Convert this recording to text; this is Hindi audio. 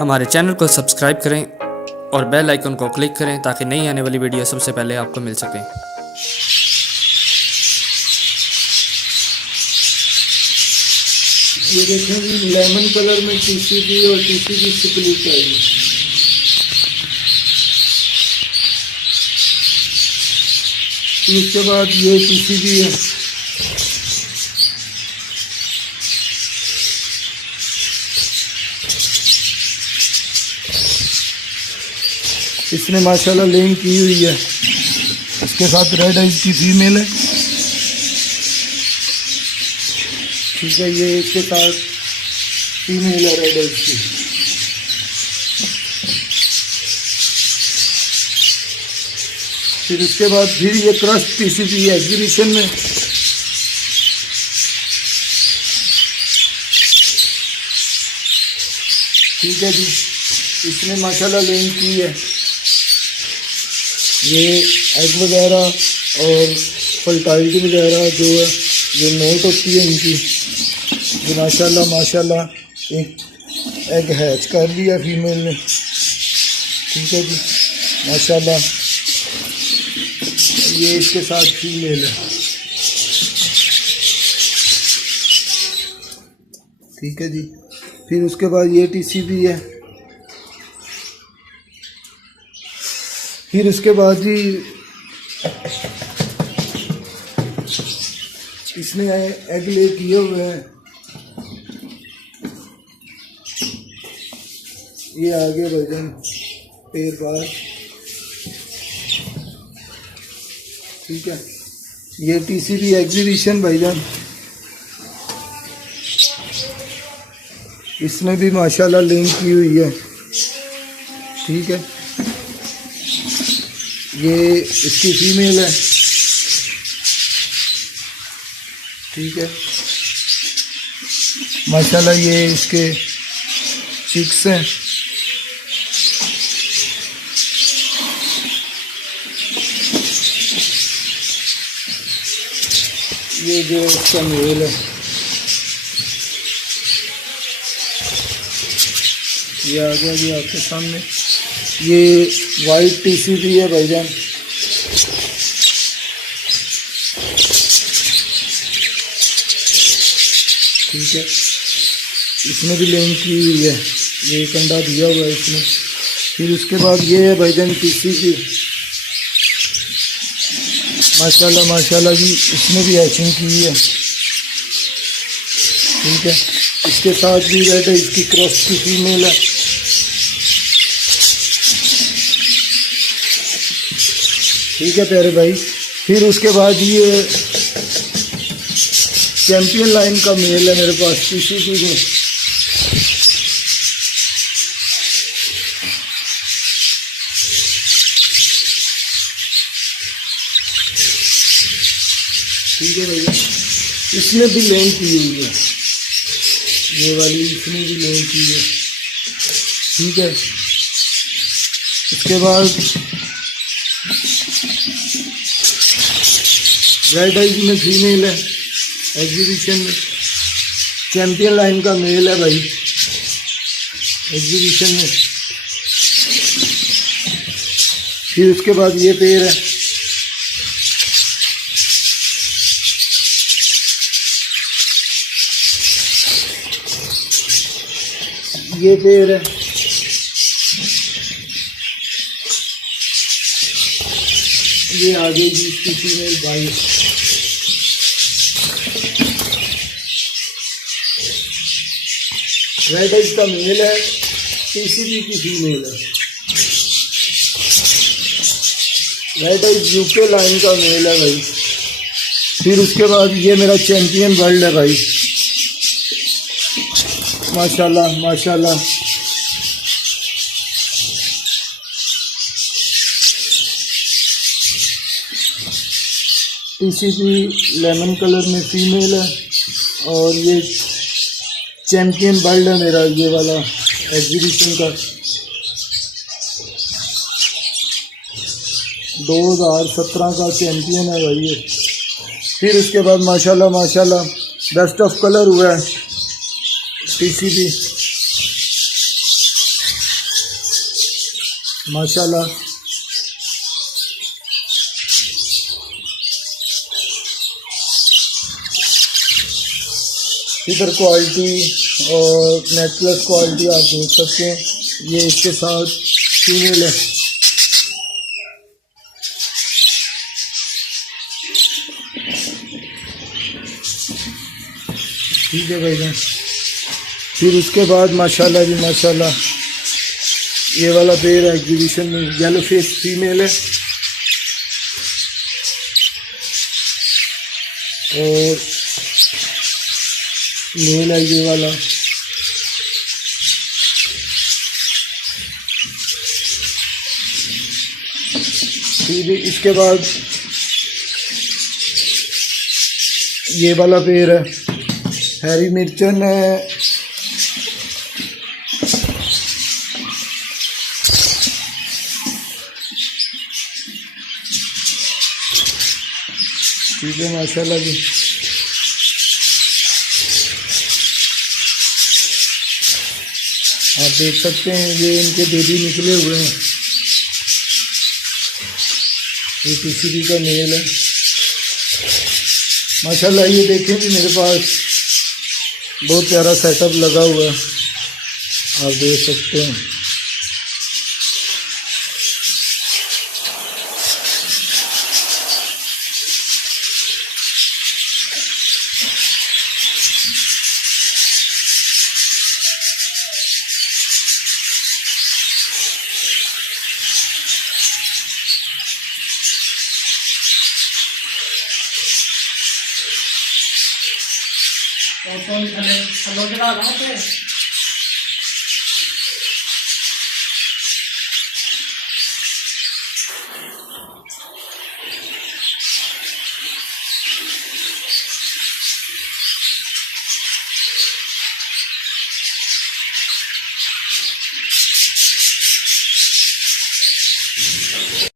हमारे चैनल को सब्सक्राइब करें और बेल आइकन को क्लिक करें ताकि नई आने वाली वीडियो सबसे पहले आपको मिल सके। ये देखें जी, लेमन कलर में टीसीबी और टीसीबी स्प्लिट आई। उसके बाद ये टीसीबी है, इसने माशाल्लाह लेन की हुई है। इसके साथ रेड आइज की फीमेल है, ठीक है। ये इसके साथ फीमेल है रेड आइज की। फिर उसके बाद फिर ये क्रश टीसीबी एग्जीबिशन में, ठीक है जी। इसने माशाल्लाह लेन की है। ये एग वगैरह और फर्टाइलिटी वगैरह जो है ये नोट होती है इनकी, ये माशाल्लाह एक एग हैच कर लिया फीमेल ने, ठीक है जी माशाल्लाह। ये इसके साथ फीमेल है, ठीक है जी। फिर उसके बाद ये टीसीबी है। फिर उसके बाद जी इसने एग ले किए हुए हैं। ये आगे वजन पैर बार, ठीक है। ये टीसीबी एग्जीबिशन भाईजान, इसने भी माशाल्लाह लिंक की हुई है, ठीक है। ये इसकी फीमेल है, ठीक है माशाल्लाह। ये इसके चिक्स हैं, ये जो इसका मेल है, ये आ गया जी आपके सामने। ये वाइट टीसीबी है भाईजान, ठीक है। इसमें भी लेन की हुई है, ये कंडा दिया हुआ है इसमें। फिर उसके बाद ये है भाईजान टीसीबी, माशाल्लाह माशाल्लाह जी, इसमें भी हैचिंग की है, ठीक है। इसके साथ भी रेड है, इसकी क्रॉस की फीमेल है, ठीक है प्यारे भाई। फिर उसके बाद ये चैंपियन लाइन का मेल है मेरे पास टीसीबी में, ठीक है भैया। इसने भी लेन की हुई है, ये वाली इसने भी लेन की है, ठीक है। इसके बाद रेड आइज में फीमेल है एग्जीबिशन में, चैंपियन लाइन का मेल है भाई एग्जीबिशन में। फिर उसके बाद ये पेड़ है, ये पेड़ है, ये आगे जी इसकी फीमेल भाई, रेड आइज का मेल है, टीसीबी की फीमेल है। रेड आइज यूके लाइन का मेल है भाई। फिर उसके बाद ये मेरा चैंपियन वर्ल्ड है भाई, माशाल्लाह माशाल्लाह। टीसीबी लेमन कलर में फीमेल है, और ये चैंपियन वर्ल्ड है मेरा, ये वाला एग्जीबिशन का 2017 का चैंपियन है भाई ये। फिर उसके बाद माशाल्लाह माशाल्लाह बेस्ट ऑफ कलर हुआ है टीसीबी, माशाल्लाह। इधर क्वालिटी और नेट प्लस क्वालिटी आप देख सकते हैं। ये इसके साथ फीमेल है। ठीक है भाई जान। फिर उसके बाद माशाल्लाह जी माशाल्लाह, ये वाला पेड़ है एग्जीबिशन में, येलो फेस फीमेल है और मेल है ये वाला। फिर इसके बाद ये वाला पेड़ है हैरी मिर्चन है। ठीक है माशाल्लाह जी। आप देख सकते हैं ये इनके बेबी निकले हुए हैं। ये पीसीबी का मेल है माशाल्लाह। ये देखें कि मेरे पास बहुत प्यारा सेटअप लगा हुआ है, आप देख सकते हैं। और तो थल्लो चढ़ा रहा